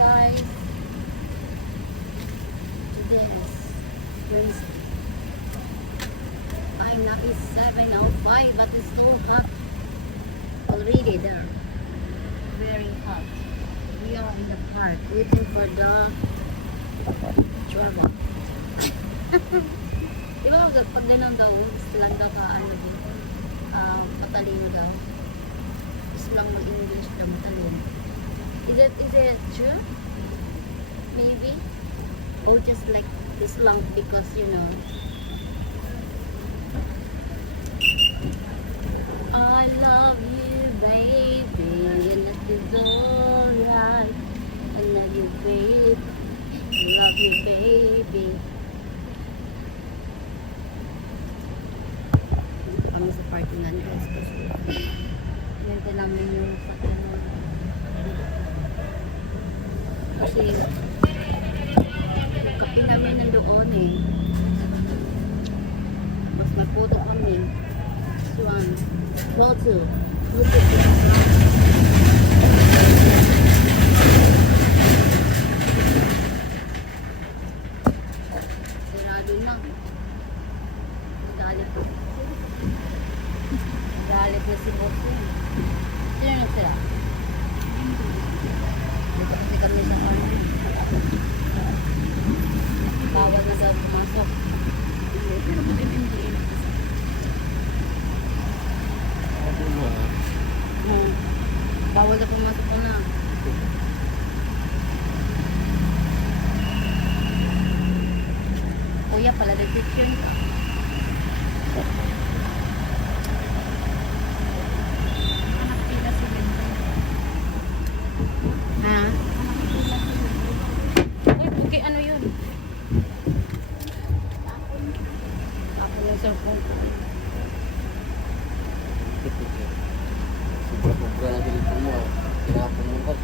guys. Today is Wednesday. Time now is 7:05, but it's so hot already there. Very hot. We are in the park waiting for the travel. Diba pag ganun daw, lang daw ka ano dito, patalino daw. Gusto lang mag-English daw matalino. Is it true? Maybe? Or just like this long because you know I love you baby and that is alright. I love you baby, I love you baby. Kami sa parkingan guys kasi nante namin yung sakyan kasi kape namin nandoon eh. Mas magputo kami. So, photo. Sarado na. Galit po. Galit na si boss eh. Sino na sila? Dito kasi kami sa ano. Bawal na daw pumasok. Pero buti hindi na kasi. Bawal na pumasok ko na. Kuya pala nag-picture ka. Anak pila si Bente. Ha? Okay, ano yun? Ako yung cellphone ko. Sobra-sobra na pinito mo. Tinapon mo ba?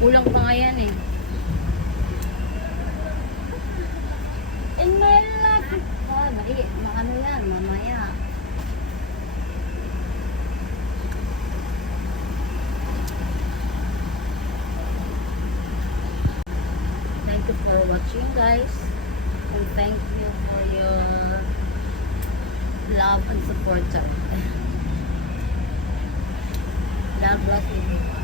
Kulang pa nga yan eh. In my life. Bali, maano yan, mamaya. Thank you for watching guys. And thank you for your love and support. God bless you.